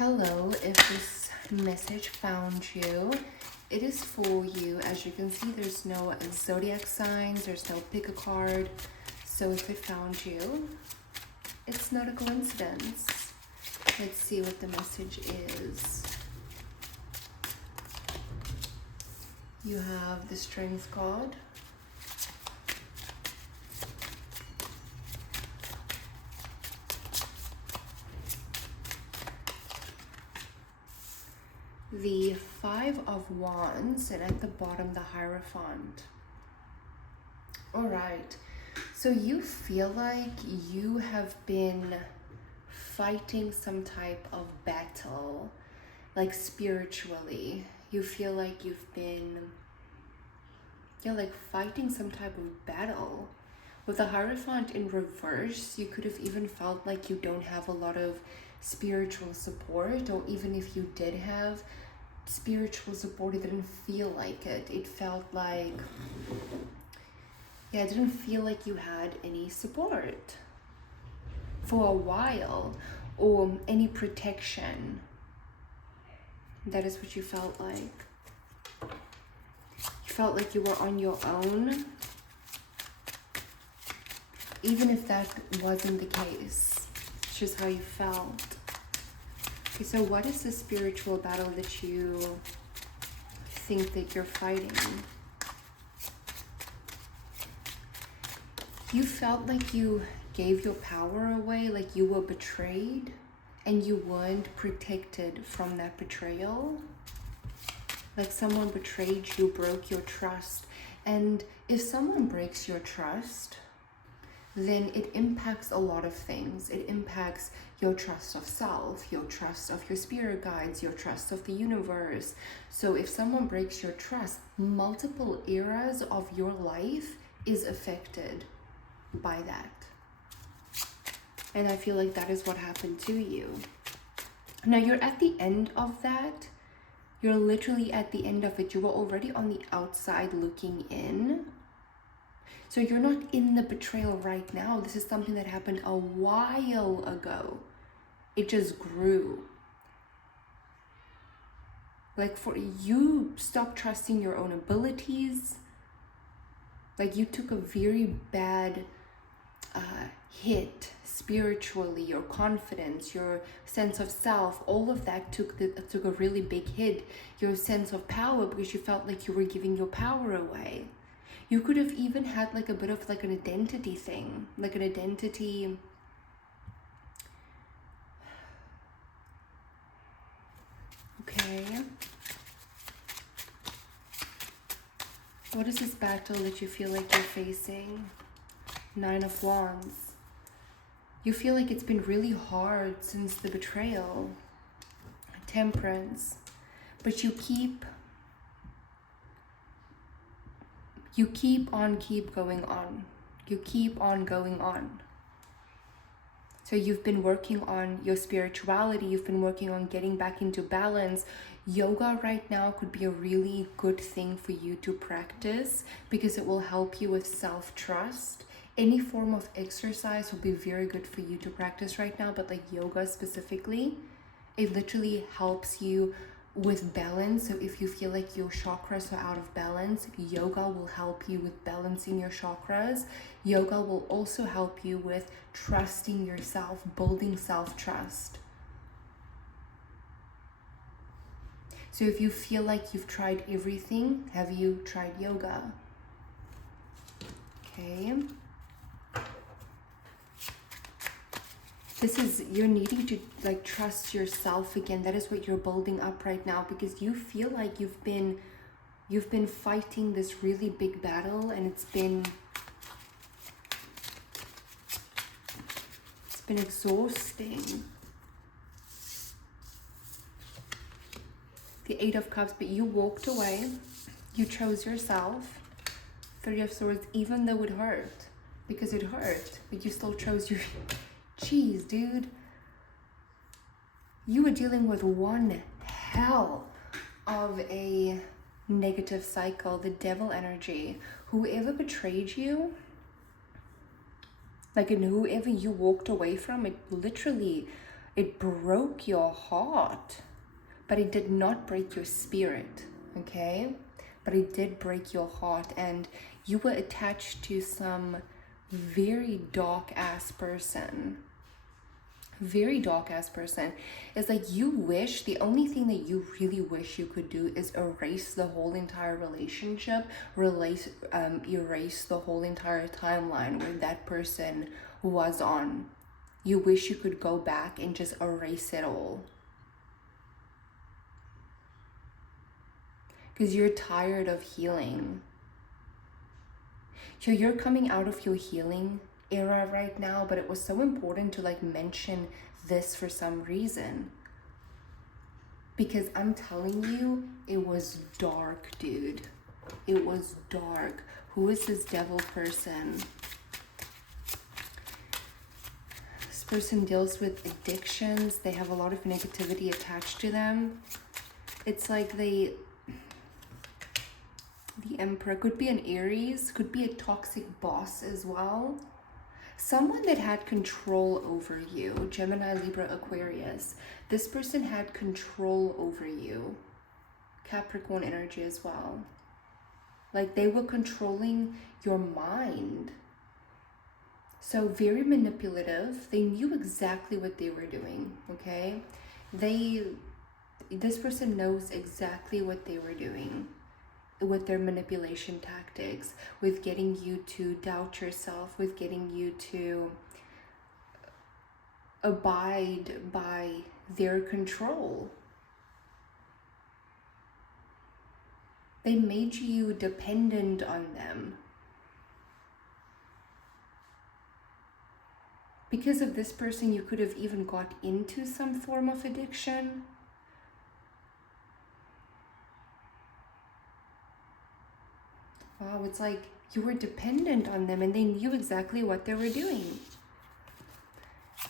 Hello, if this message found you, it is for you. As you can see, there's no zodiac signs, there's no pick a card. So if it found you, it's not a coincidence. Let's see what the message is. You have the Strength card. The Five of Wands, and at the bottom, the Hierophant. All right, so you feel like you have been fighting some type of battle, like spiritually. You feel like you've been, like fighting some type of battle. With the Hierophant in reverse, you could have even felt like you don't have a lot of spiritual support, or even if you did have spiritual support, it didn't feel like it. It felt like, it didn't feel like you had any support for a while, or any protection. That is what you felt like. You felt like you were on your own, even if that wasn't the case. It's just how you felt. Okay, so what is the spiritual battle that you think that you're fighting? You felt like you gave your power away, like you were betrayed, and you weren't protected from that betrayal. Like someone betrayed you, broke your trust. And if someone breaks your trust, then it impacts a lot of things. It impacts your trust of self, your trust of your spirit guides, your trust of the universe. So if someone breaks your trust, multiple eras of your life is affected by that. And I feel like that is what happened to you. Now you're at the end of that. You're literally at the end of it. You were already on the outside looking in. So you're not in the betrayal right now. This is something that happened a while ago. It just grew. Like for you stopped trusting your own abilities. Like you took a very bad hit spiritually. Your confidence, your sense of self, all of that took a really big hit. Your sense of power, because you felt like you were giving your power away. You could have even had like a bit of like an identity thing, like an identity. Okay. What is this battle that you feel like you're facing? Nine of Wands. You feel like it's been really hard since the betrayal. Temperance. But you keep going on. You keep on going on. So you've been working on your spirituality. You've been working on getting back into balance. Yoga right now could be a really good thing for you to practice because it will help you with self-trust. Any form of exercise will be very good for you to practice right now, but like yoga specifically, it literally helps you with balance. So if you feel like your chakras are out of balance, yoga will help you with balancing your chakras. Yoga will also help you with trusting yourself, building self-trust. So if you feel like you've tried everything, have you tried yoga? Okay. This is, you're needing to like trust yourself again. That is what you're building up right now, because you feel like you've been fighting this really big battle, and it's been exhausting. The Eight of Cups, but you walked away. You chose yourself. Three of Swords, even though it hurt, because it hurt, but you still chose your... Jeez, dude. You were dealing with one hell of a negative cycle, the devil energy. Whoever betrayed you, like, and whoever you walked away from, it It broke your heart, but it did not break your spirit, okay? But it did break your heart, and you were attached to some very dark ass person. Very dark ass person. It's like you wish, the only thing that you really wish you could do is erase the whole entire relationship, erase the whole entire timeline where that person was on. You wish you could go back and just erase it all. Because you're tired of healing. So you're coming out of your healing era right now, but it was so important to like mention this for some reason. Because I'm telling you, it was dark, dude. It was dark. Who is this devil person? This person deals with addictions. They have a lot of negativity attached to them. It's like the Emperor could be an Aries, could be a toxic boss as well. Someone that had control over you, Gemini, Libra, Aquarius. This person had control over you. Capricorn energy as well. Like they were controlling your mind. So very manipulative. They knew exactly what they were doing, okay? This person knows exactly what they were doing with their manipulation tactics, with getting you to doubt yourself, with getting you to abide by their control. They made you dependent on them. Because of this person, you could have even got into some form of addiction. Wow, it's like you were dependent on them and they knew exactly what they were doing.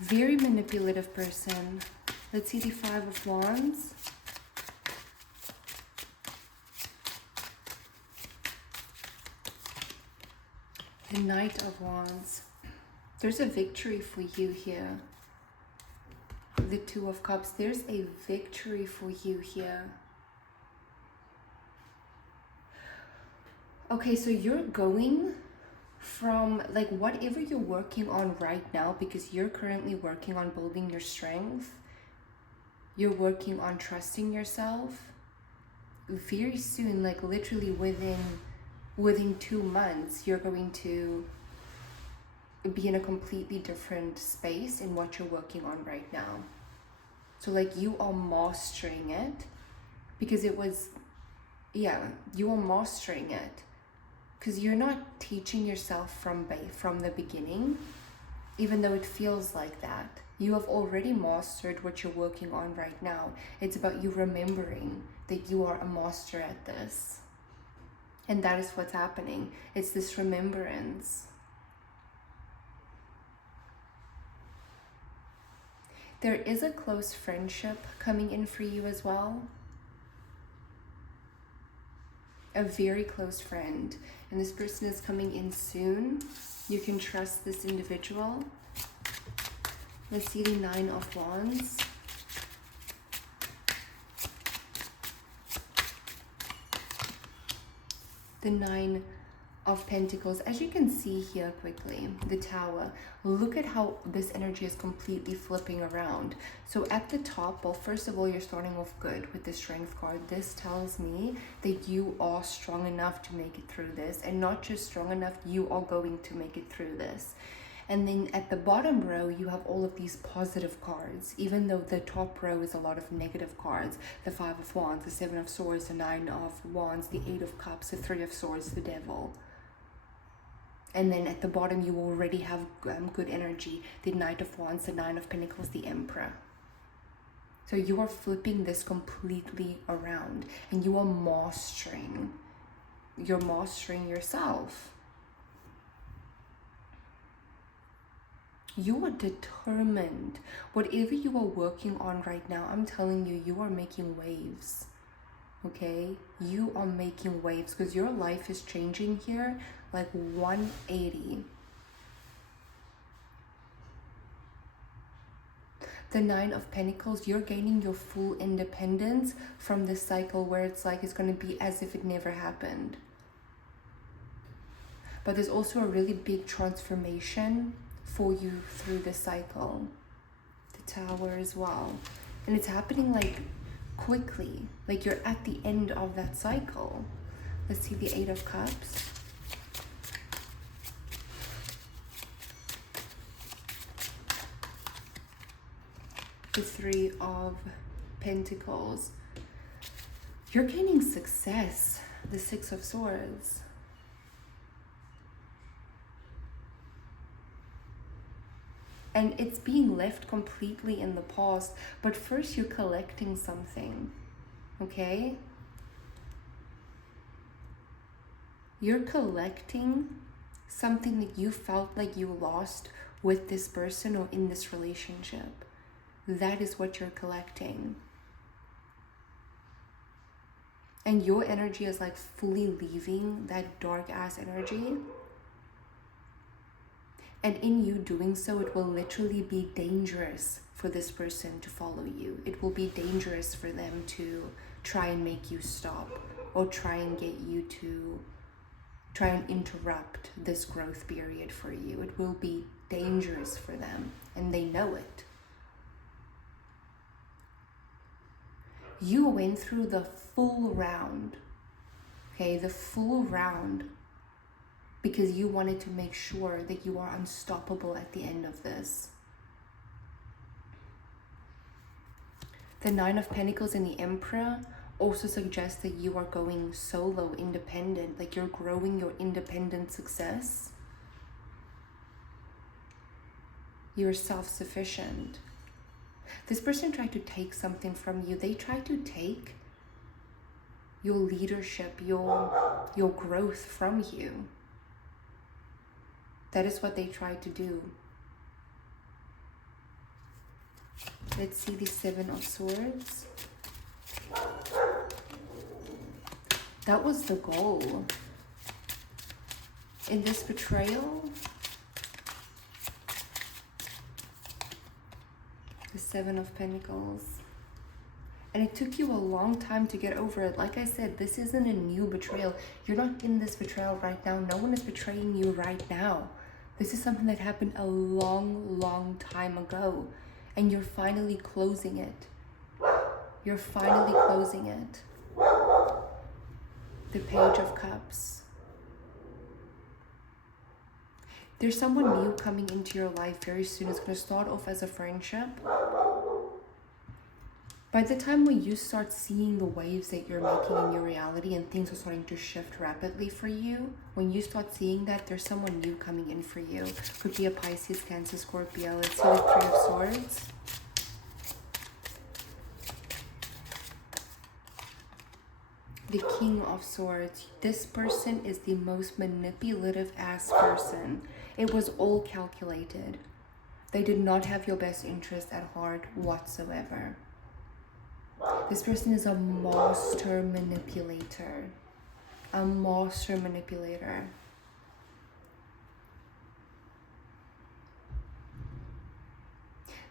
Very manipulative person. Let's see the Five of Wands. The Knight of Wands. There's a victory for you here. The Two of Cups. There's a victory for you here. Okay, so you're going from like whatever you're working on right now, because you're currently working on building your strength. You're working on trusting yourself. Very soon, like literally within 2 months, you're going to be in a completely different space in what you're working on right now. So like you are mastering it, because it was, yeah, you are mastering it. Because you're not teaching yourself from the beginning, even though it feels like that. You have already mastered what you're working on right now. It's about you remembering that you are a master at this. And that is what's happening. It's this remembrance. There is a close friendship coming in for you as well. A very close friend, and this person is coming in soon. You can trust this individual. Let's see the Nine of Wands. The Nine of Pentacles. As you can see here quickly, the Tower. Look at how this energy is completely flipping around. So at the top, well, first of all, you're starting off good with the Strength card. This tells me that you are strong enough to make it through this, and not just strong enough, you are going to make it through this. And then at the bottom row, you have all of these positive cards, even though the top row is a lot of negative cards. The Five of Wands, the Seven of Swords, the Nine of Wands, the Eight of Cups, the Three of Swords, the Devil. And then at the bottom, you already have good energy. The Knight of Wands, the Nine of Pentacles, the Emperor. So you are flipping this completely around, and you are mastering. You're mastering yourself. You are determined. Whatever you are working on right now, I'm telling you, you are making waves. Okay? You are making waves, because your life is changing here like 180. The Nine of Pentacles, you're gaining your full independence from this cycle where it's like it's going to be as if it never happened. But there's also a really big transformation for you through this cycle. The Tower as well. And it's happening like quickly. Like you're at the end of that cycle. Let's see the Eight of Cups. The Three of Pentacles. You're gaining success. The Six of Swords. And it's being left completely in the past. But first you're collecting something. Okay? You're collecting something that you felt like you lost with this person or in this relationship. That is what you're collecting. And your energy is like fully leaving that dark ass energy. And in you doing so, it will literally be dangerous for this person to follow you. It will be dangerous for them to try and make you stop or try and get you to try and interrupt this growth period for you. It will be dangerous for them and they know it. You went through the full round, okay, the full round, because you wanted to make sure that you are unstoppable at the end of this. The Nine of Pentacles and the Emperor also suggest that you are going solo, independent, like you're growing your independent success. You're self-sufficient. This person tried to take something from you. They tried to take your leadership, your growth from you. That is what they tried to do. Let's see the Seven of Swords. That was the goal. In this betrayal, the Seven of Pentacles. And it took you a long time to get over it. Like I said, this isn't a new betrayal. You're not in this betrayal right now. No one is betraying you right now. This is something that happened a long, long time ago. And you're finally closing it. You're finally closing it. The Page of Cups. There's someone new coming into your life very soon. It's going to start off as a friendship. By the time when you start seeing the waves that you're making in your reality and things are starting to shift rapidly for you, when you start seeing that, there's someone new coming in for you. Could be a Pisces, Cancer, Scorpio. Let's see the Three of Swords. The King of Swords. This person is the most manipulative ass person. It was all calculated. They did not have your best interest at heart whatsoever. This person is a master manipulator. A master manipulator.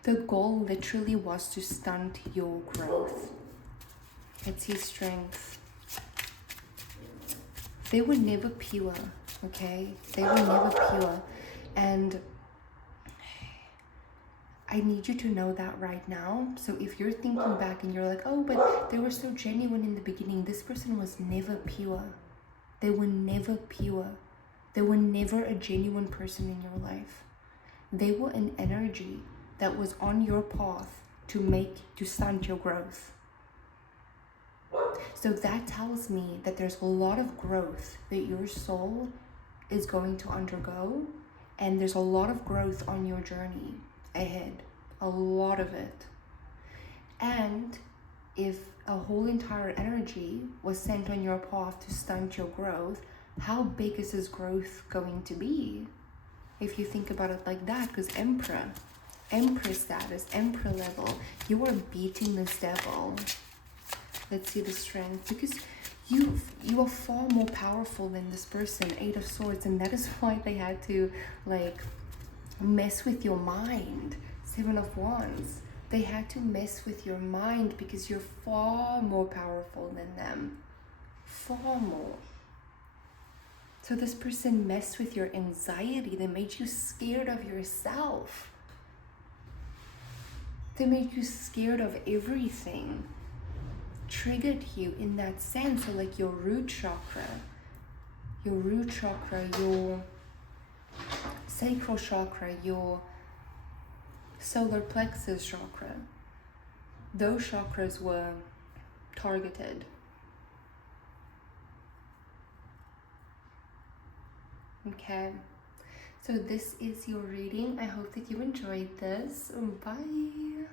The goal literally was to stunt your growth. Let's see Strength. They were never pure, okay? They were never pure. And I need you to know that right now. So if you're thinking back and you're like, oh, but they were so genuine in the beginning. This person was never pure. They were never pure. They were never a genuine person in your life. They were an energy that was on your path to stunt your growth. So that tells me that there's a lot of growth that your soul is going to undergo, and there's a lot of growth on your journey ahead, a lot of it. And if a whole entire energy was sent on your path to stunt your growth, how big is this growth going to be? If you think about it like that, because Emperor status, Emperor level, you are beating this devil. Let's see the Strength, because you are far more powerful than this person. Eight of Swords, and that is why they had to like mess with your mind. Seven of Wands. They had to mess with your mind because you're far more powerful than them. Far more. So this person messed with your anxiety. They made you scared of yourself. They made you scared of everything. Triggered you in that sense. So like your root chakra, your sacral chakra, your solar plexus chakra. Those chakras were targeted. Okay, so this is your reading. I hope that you enjoyed this. Bye.